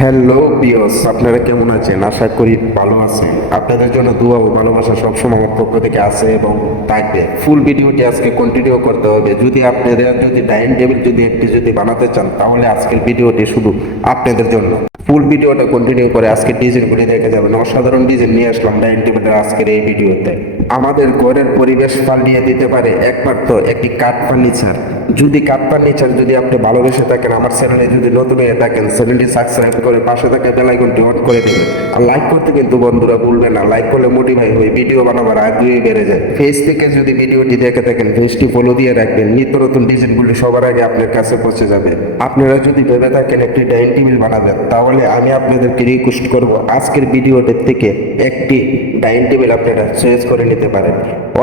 Hello বিয়স আপনারা কেমন আছেন? আশা করি ভালো আছেন। আপনাদের জন্য দোয়া ও ভালোবাসা সবসময় আমার পক্ষ থেকে আছে এবং থাকবে। ফুল ভিডিওটি আজকে কন্টিনিউ করতে হবে। যদি আপনাদের যদি ডাইনিং টেবিল যদি একটি যদি বানাতে চান, তাহলে আজকের ভিডিওটি শুধু আপনাদের জন্য। ফুল ভিডিওটা কন্টিনিউ করে আজকে ডিজাইনগুলি দেখে যাবেন অসাধারণ ডিজাইন নিয়ে আসলাম ডাইনিং টেবিলের আজকের এই ভিডিওতে। আমাদের ঘরের পরিবেশ পাল্টিয়ে দিতে পারে একমাত্র একটি কাঠ ফার্নিচার যদি কাঠ ফার্নিচার যদি আপনি ভালোবেসে থাকেন, আমার চ্যানেলে যদি নতুন হয়ে থাকেন চ্যানেলটি সাবস্ক্রাইব করে পাশে থাকা বেলাইকনটি অন করে দিবেন। আর লাইক করতে কিন্তু বন্ধুরা ভুলবেন না লাইক করলে মোটিভাই হয়ে ভিডিও বানাবার আগ্রহী বেড়ে যায়। ফেস থেকে যদি ভিডিওটি দেখে থাকেন ফেসটি ফলো দিয়ে রাখবেন। নিত্য নতুন ডিজাইনগুলি সবার আগে আপনার কাছে পৌঁছে যাবে। আপনারা যদি ভেবে থাকেন, একটি ডাইনিং টেবিল বানাবেন, তাহলে আমি আপনাদেরকে রিকোয়েস্ট করব, আজকের ভিডিওটির থেকে একটি ডাইনিং টেবিল আপনারা চয়েস করে নিতে পারেন।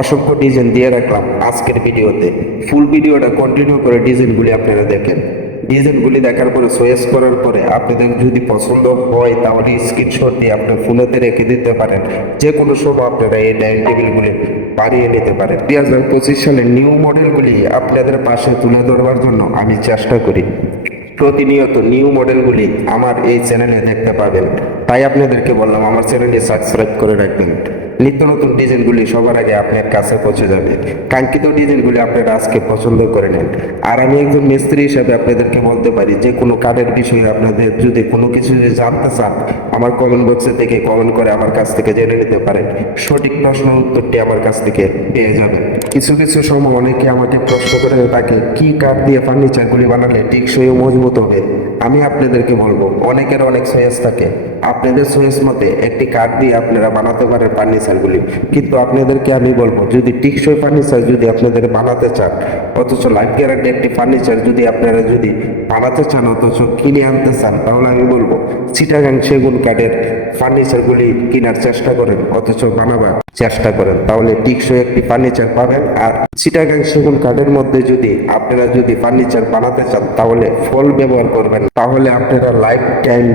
অসংখ্য ডিজাইন দিয়ে রাখলাম আজকের ভিডিওতে ফুল ভিডিওটা কন্টিনিউ করে ডিজাইনগুলি আপনারা দেখেন। ডিজাইনগুলি দেখার পরে চয়েস করার পরে আপনাদের যদি পছন্দ হয় তাহলে স্ক্রিনশট দিয়ে আপনি ফোনেতে রেখে দিতে পারেন। যে কোনো সময় আপনারা এই ডাইনিং টেবিলগুলি বানিয়ে নিতে পারেন। দুই হাজার পঁচিশ সালের নিউ মডেলগুলি আপনাদের পাশে তুলে ধরবার জন্য আমি চেষ্টা করি। প্রতিনিয়ত নিউ মডেলগুলি আমার এই চ্যানেলে দেখতে পাবেন। তাই আপনাদেরকে বললাম, আমার চ্যানেলটি সাবস্ক্রাইব করে রাখবেন। নিত্য নতুন ডিজাইনগুলি সবার আগে আপনার কাছে পৌঁছে যাবে কাঙ্ক্ষিত ডিজাইনগুলি আপনারা আজকে পছন্দ করে নেন। আর আমি একজন মিস্ত্রি হিসাবে আপনাদেরকে বলতে পারি, যে কোনো কার্ডের বিষয়ে আপনাদের যদি কোনো কিছু যদি জানতে চান, আমার কমেন্ট বক্সে থেকে কমেন্ট করে আমার কাছ থেকে জেনে নিতে পারেন। সঠিক প্রশ্ন উত্তরটি আমার কাছ থেকে পেয়ে যাবেন। কিছু কিছু সময় অনেকে আমাকে প্রশ্ন করে থাকে, কি কাঠ দিয়ে ফার্নিচারগুলি বানালে টেকসই মজবুত হবে? আমি আপনাদেরকে বলব, অনেকের অনেক চয়েস থাকে। আপনাদের চয়েস মতে একটি কাঠ দিয়ে আপনারা বানাতে পারেন ফার্নিচারগুলি। কিন্তু আপনাদেরকে আমি বলব, যদি টিকসই ফার্নিচার যদি আপনাদের বানাতে চান, অথচ লাইফ গ্যারান্টি একটি ফার্নিচার যদি আপনারা যদি বানাতে চান, অথচ কিনে আনতে চান, তাহলে আমি বলব, চিটাগাং সেগুন কাঠের ফার্নিচারগুলি কেনার চেষ্টা করেন, অথচ বানাবার। চেষ্টা করেন। তাহলে টিকসই একটি ফার্নিচার পাবেন। আর চিটাগাং সেগুন কাঠের মধ্যে যদি আপনারা যদি ফার্নিচার বানাতে চান, তাহলে ফল ব্যবহার করবেন। তাহলে আপনারা লাইফ টাইম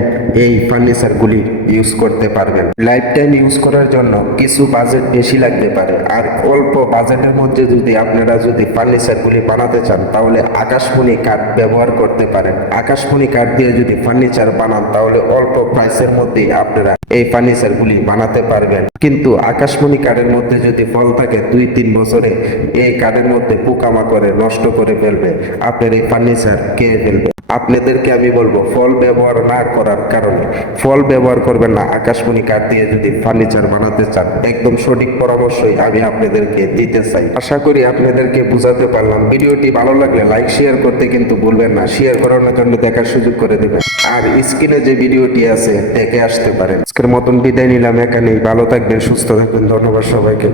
এই ফার্নিচারগুলি ইউজ করতে পারবেন। লাইফ টাইম ইউজ করার জন্য কিছু বাজেট বেশি লাগতে পারে। আর অল্প বাজেটের মধ্যে যদি আপনারা যদি ফার্নিচারগুলি বানাতে চান, তাহলে আকাশমণি কাঠ ব্যবহার করতে পারেন। আকাশমণি কাঠ দিয়ে যদি ফার্নিচার বানান, তাহলে অল্প প্রাইসের মধ্যেই আপনারা এই ফার্নিচারগুলি বানাতে পারবেন। কিন্তু আকাশমণি কাঠের মধ্যে যদি ফল থাকে, দুই তিন বছরে এই কাঠের মধ্যে পোকামাকড়ে নষ্ট করে ফেলবে। আপনার এই ফার্নিচার কে ফেলবে? আপনাদেরকে আমি বলব, ফল ব্যবহার না করার কারণে, ফল ব্যবহার করবেন না। আকাশমণি কাঠ দিয়ে যদি ফার্নিচার বানাতে চান, একদম সঠিক পরামর্শই আমি আপনাদেরকে দিতে চাই। আশা করি আপনাদেরকে বুঝাতে পারলাম। ভিডিওটি ভালো লাগলে লাইক শেয়ার করতে কিন্তু ভুলবেন না। শেয়ার করানোর জন্য দেখার সুযোগ করে দেবেন। আর স্ক্রিনে যে ভিডিওটি আছে, দেখে আসতে পারেন। আজকের মতন বিদায় নিলাম এখানেই। ভালো থাকবেন, সুস্থ থাকবেন। ধন্যবাদ সবাইকে।